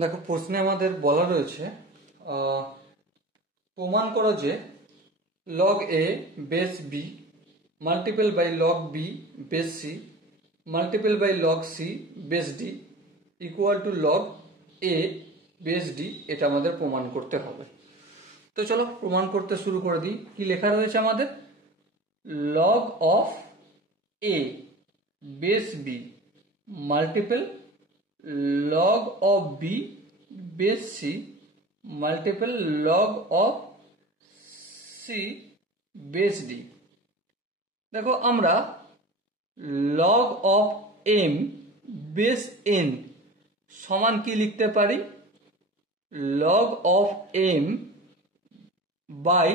দেখো প্রশ্নে আমাদের বলা রয়েছে প্রমাণ করো যে log a base b multiple by log b base c multiple by log c base d equal to log a base d। এটা আমাদের প্রমাণ করতে হবে। তো চলো প্রমাণ করতে শুরু করে দিই। কি লেখা রয়েছে আমাদের? log of a base b multiple log of b base c multiple log of c base d। দেখো আমরা log of m base n সমান কি লিখতে পারি? log of m by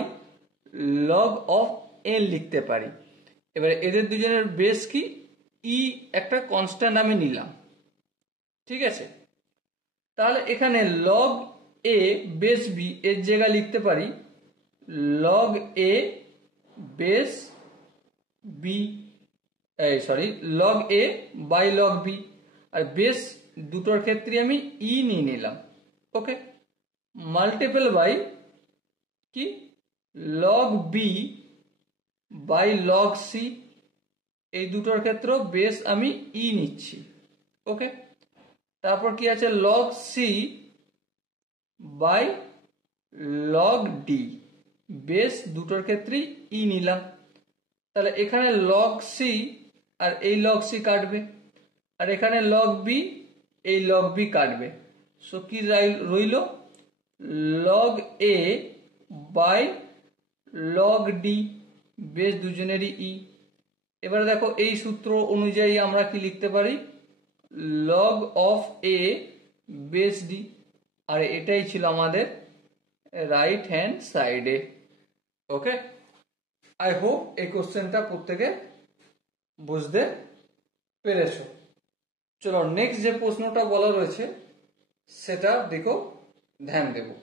log of n লিখতে পারি। এবারে এদের দুজনের বেস কি? ই একটা কনস্ট্যান্ট আমি নিলাম, ঠিক আছে। তাহলে এখানে log a বেস b এর জায়গায় লিখতে পারি log a base b, log a by log b। আর বেস দুটোর ক্ষেত্রে আমি ই নিয়ে নিলাম, ওকে। মাল্টিপল বাই কি log b by log c, এই দুটোর ক্ষেত্রে বেস আমি ই নিচ্ছি, ওকে। তারপর কি আছে? log c by log d, base দুটোর ক্ষেত্রে ই নিলাম। তাহলে এখানে log c আর এই log c কাটবে, আর এখানে log b এই log b কাটবে। সো কি রইল? log a by log d, base দুজনেরই ই। এবারে দেখো এই সূত্র অনুযায়ী আমরা কি লিখতে পারি? log of a base d। আর এটাই ছিল আমাদের রাইট হ্যান্ড সাইডে, ওকে। আই হোপ এই কোশ্চেনটা প্রত্যেকে বুঝতে পেরেছো। চলো নেক্সট যে প্রশ্নটা বলা রয়েছে সেটা দেখো, ধ্যান দেবো।